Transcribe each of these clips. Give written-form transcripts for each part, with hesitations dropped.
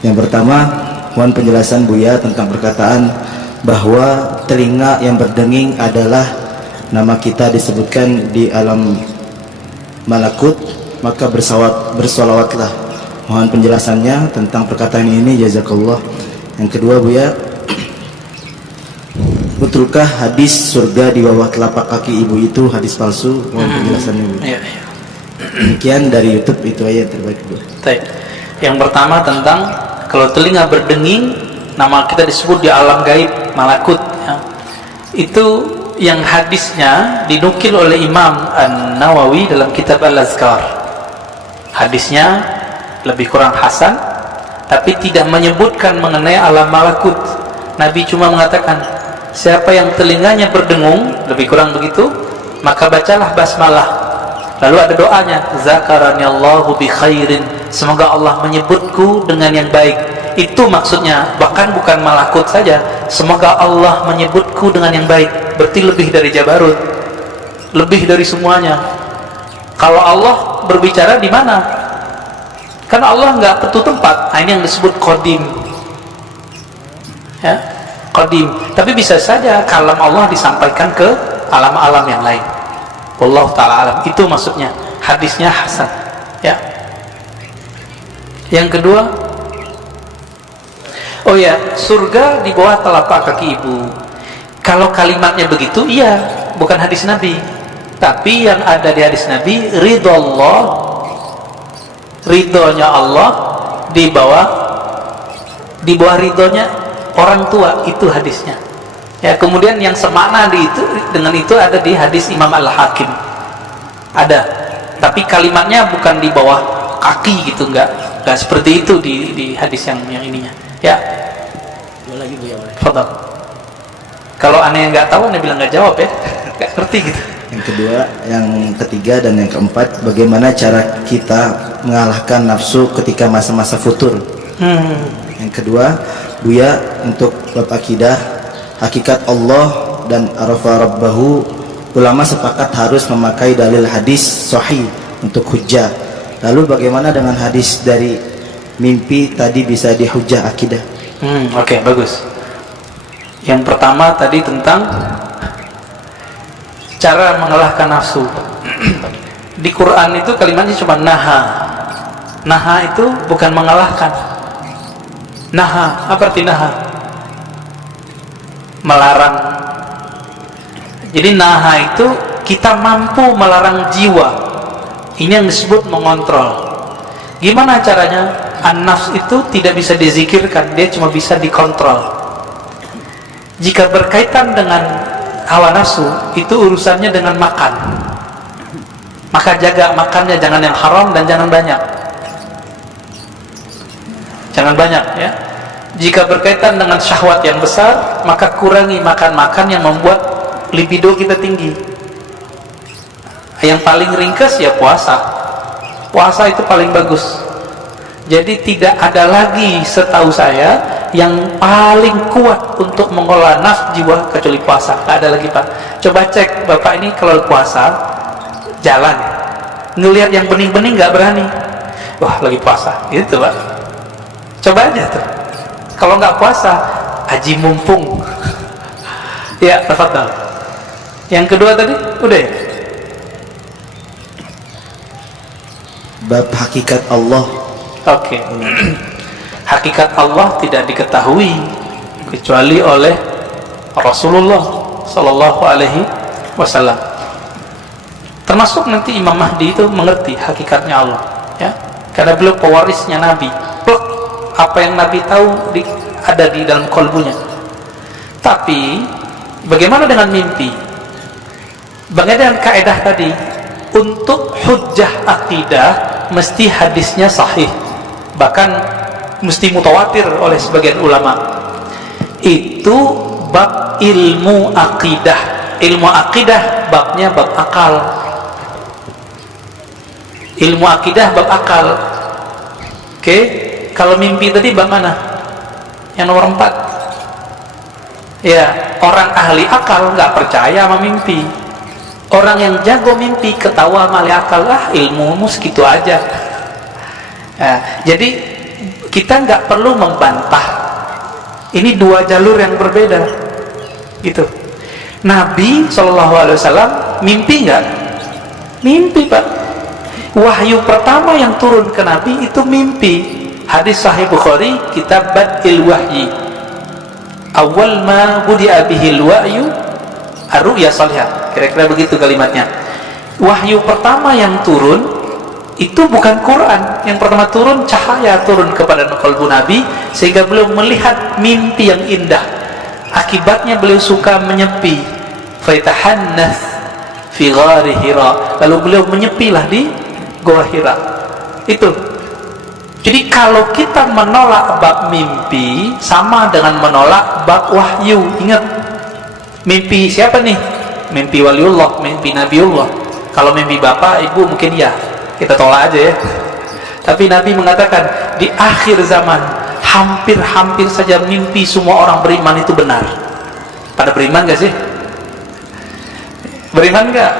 Yang pertama, mohon penjelasan Buya tentang perkataan bahwa telinga yang berdenging adalah nama kita disebutkan di alam malakut, maka bersolawatlah. Mohon penjelasannya tentang perkataan ini, jazakallah. Yang kedua Buya, betulkah hadis surga di bawah telapak kaki ibu itu hadis palsu? Mohon penjelasannya Bu. Ya. Demikian dari YouTube, itu aja yang terbaik Bu. Yang pertama tentang kalau telinga berdenging, nama kita disebut di alam gaib malakut ya. Itu yang hadisnya dinukil oleh Imam An-Nawawi dalam kitab Al-Azkar. Hadisnya lebih kurang hasan, tapi tidak menyebutkan mengenai alam malakut. Nabi cuma mengatakan, siapa yang telinganya berdengung, lebih kurang begitu, maka bacalah basmalah. Lalu ada doanya, zakaraniallahu bi khairin, semoga Allah menyebutku dengan yang baik. Itu maksudnya, bahkan bukan malakut saja, semoga Allah menyebutku dengan yang baik. Berarti lebih dari Jabarut, lebih dari semuanya. Kalau Allah berbicara di mana? Karena Allah nggak petu tempat. Nah, ini yang disebut qadim ya, qadim. Tapi bisa saja kalam Allah disampaikan ke alam-alam yang lain. Wallahu ta'ala alam. Itu maksudnya, hadisnya hasan ya. Yang kedua, oh ya, surga di bawah telapak kaki ibu. Kalau kalimatnya begitu, iya, bukan hadis Nabi. Tapi yang ada di hadis Nabi, ridhonya Allah di bawah ridhonya orang tua, itu hadisnya ya. Kemudian yang semakna dengan itu ada di hadis Imam Al-Hakim, ada, tapi kalimatnya bukan di bawah kaki gitu, enggak seperti itu di hadis yang ininya ya. Lagi Bu ya. Fadal. Kalau aneh nggak tahu, aneh bilang nggak jawab ya, nggak ngerti gitu. Yang kedua, yang ketiga dan yang keempat, bagaimana cara kita mengalahkan nafsu ketika masa-masa futur? Yang kedua, Buya, untuk bab akidah, hakikat Allah dan arafa rabbahu, ulama sepakat harus memakai dalil hadis sahih untuk hujjah. Lalu bagaimana dengan hadis dari mimpi tadi bisa dihujjah akidah? Oke, bagus. Yang pertama tadi tentang cara mengalahkan nafsu. Di Quran itu kalimatnya cuma naha. Naha itu bukan mengalahkan. Naha, apa arti naha? Melarang. Jadi naha itu kita mampu melarang jiwa. Ini yang disebut mengontrol. Gimana caranya? An-nafs itu tidak bisa dizikirkan, dia cuma bisa dikontrol. Jika berkaitan dengan hawa nafsu, itu urusannya dengan makan. Maka jaga makannya, jangan yang haram dan jangan banyak. Jangan banyak ya. Jika berkaitan dengan syahwat yang besar, maka kurangi makan-makan yang membuat libido kita tinggi. Yang paling ringkas ya puasa. Puasa itu paling bagus. Jadi tidak ada lagi setahu saya yang paling kuat untuk mengolah nafsu jiwa kecuali puasa. Tidak ada lagi Pak. Coba cek Bapak ini kalau puasa jalan, ngelihat yang bening-bening nggak berani. Wah lagi puasa, gitu Pak. Coba aja tuh. Kalau nggak puasa, haji mumpung. Ya, tafadhal. Yang kedua tadi udah ya? Bab hakikat Allah. Oke. Hakikat Allah tidak diketahui kecuali oleh Rasulullah Sallallahu Alaihi Wasallam. Termasuk nanti Imam Mahdi itu mengerti hakikatnya Allah, ya, karena beliau pewarisnya Nabi. Plek, apa yang Nabi tahu ada di dalam kolbunya. Tapi bagaimana dengan mimpi? Bagaimana dengan kaidah tadi? Untuk hujjah akidah mesti hadisnya sahih, bahkan mesti mutawatir oleh sebagian ulama. Itu bab ilmu akidah. Ilmu akidah babnya bab akal. Ilmu akidah bab akal. Oke, kalau mimpi tadi bab mana? Yang nomor 4. Ya, orang ahli akal nggak percaya sama mimpi. Orang yang jago mimpi ketawa sama ahli akal, ilmumu segitu aja. Ya, jadi kita nggak perlu membantah. Ini dua jalur yang berbeda, gitu. Nabi SAW mimpi nggak? Mimpi, Pak. Wahyu pertama yang turun ke Nabi itu mimpi. Hadis Sahih Bukhari, kitab Bad'il Wahyi. Awal ma budi'a bihil wahyu ar-ru'ya salihah. Kira-kira begitu kalimatnya. Wahyu pertama yang turun itu bukan Quran. Yang pertama turun, cahaya turun kepada qalbu Nabi, sehingga beliau melihat mimpi yang indah. Akibatnya beliau suka menyepi. Faitahannas fi ghari Hira. Lalu beliau menyepilah di Gua Hira. Itu. Jadi kalau kita menolak bab mimpi sama dengan menolak bab wahyu. Ingat, mimpi siapa nih? Mimpi waliullah, mimpi nabiullah. Kalau mimpi bapak, ibu mungkin ya, kita tolak aja ya. Tapi Nabi mengatakan di akhir zaman hampir-hampir saja mimpi semua orang beriman itu benar. Pada beriman gak sih? Beriman gak?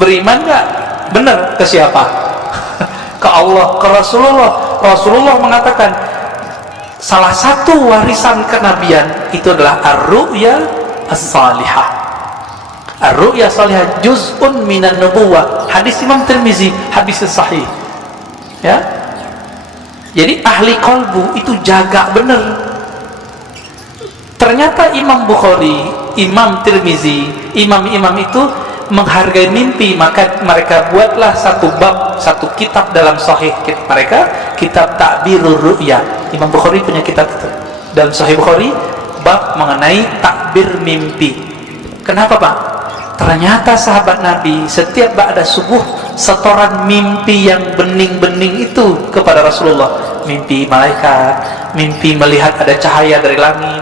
Beriman gak? Benar. Ke siapa? Ke Allah, ke Rasulullah. Rasulullah mengatakan salah satu warisan kenabian itu adalah ar-ru'ya as-salihah. Ar-ru'ya salihah juz'un minan nubuwah. Hadis Imam Tirmizi, hadis sahih. Ya. Jadi ahli qalbu itu jaga benar. Ternyata Imam Bukhari, Imam Tirmizi, imam-imam itu menghargai mimpi, maka mereka buatlah satu bab, satu kitab dalam sahih mereka, kitab Ta'birur Ru'ya. Imam Bukhari punya kitab itu. Dalam Sahih Bukhari bab mengenai takbir mimpi. Kenapa, Pak? Ternyata sahabat Nabi setiap ba'da subuh setoran mimpi yang bening-bening itu kepada Rasulullah. Mimpi malaikat, mimpi melihat ada cahaya dari langit.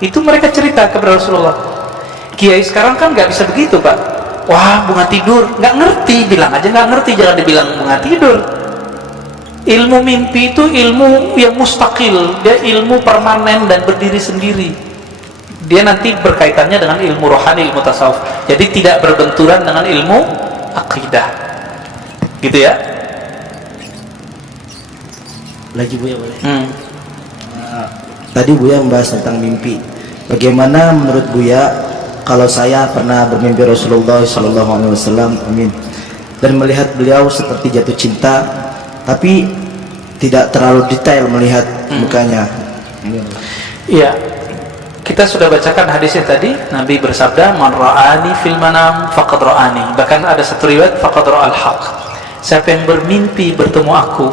Itu mereka cerita kepada Rasulullah. Kiai sekarang kan nggak bisa begitu, Pak. Wah, bunga tidur, nggak ngerti, bilang aja nggak ngerti, jangan dibilang bunga tidur. Ilmu mimpi itu ilmu yang mustaqil, dia ilmu permanen dan berdiri sendiri. Dia nanti berkaitannya dengan ilmu rohani, ilmu tasawuf. Jadi tidak berbenturan dengan ilmu akidah, gitu ya. Lagi Buya boleh? Tadi Buya membahas tentang mimpi. Bagaimana menurut Buya kalau saya pernah bermimpi Rasulullah SAW, amin, dan melihat beliau seperti jatuh cinta, tapi tidak terlalu detail melihat mukanya. Iya, kita sudah bacakan hadisnya tadi. Nabi bersabda, man ra'ani fil manam faqad ra'ani. Bahkan ada satu riwayat, faqad ra'al haq. Siapa yang bermimpi bertemu aku,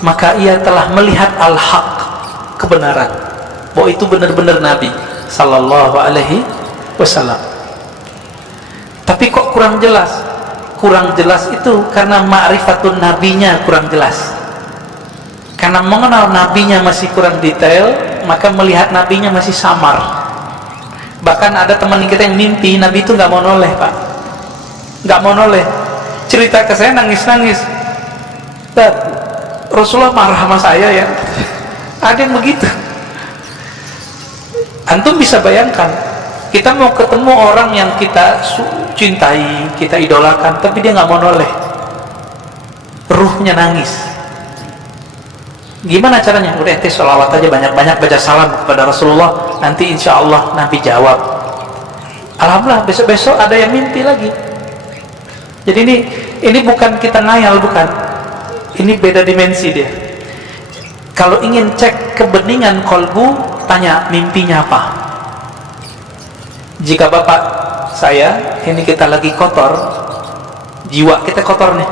maka ia telah melihat al-haq, kebenaran, bahwa itu benar-benar Nabi sallallahu alaihi wasallam. Tapi kok kurang jelas? Kurang jelas itu karena ma'rifatun nabinya kurang jelas. Karena mengenal nabinya masih kurang detail, maka melihat nabinya masih samar. Bahkan ada teman kita yang mimpi Nabi itu nggak mau noleh, Pak. Nggak mau noleh. Cerita ke saya nangis-nangis. Rasulullah marah sama saya ya. Ada yang begitu. Antum bisa bayangkan, kita mau ketemu orang yang kita cintai, kita idolakan, tapi dia nggak mau noleh, ruhnya nangis. Gimana caranya? Udah ente sholawat aja banyak-banyak, baca salam kepada Rasulullah, nanti insya Allah Nabi jawab. Alhamdulillah, besok-besok ada yang mimpi lagi. Jadi ini bukan kita ngayal, bukan. Ini beda dimensi dia. Kalau ingin cek kebeningan kolbu, tanya mimpinya apa. Jika bapak saya, ini kita lagi kotor, jiwa kita kotor nih,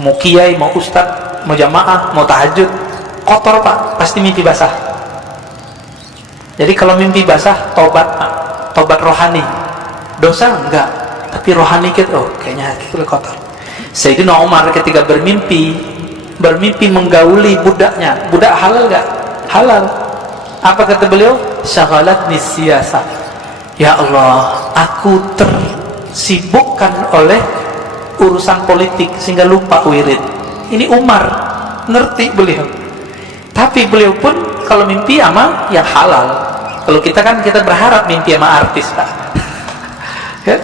mau kiai, mau ustad, mau jamaah, mau tahajud, kotor Pak, pasti mimpi basah. Jadi kalau mimpi basah, tobat Pak, tobat rohani. Dosa enggak, tapi rohani kita, oh kayaknya kita kotor. Sayyidina Umar ketika bermimpi menggauli budaknya, budak halal enggak? Halal. Apa kata beliau? Syaghalatni siyasah. Ya Allah, aku tersibukkan oleh urusan politik sehingga lupa wirid. Ini Umar, ngerti beliau. Tapi beliau pun kalau mimpi sama yang halal. Kalau kita kan kita berharap mimpi sama artis, Pak. Ya?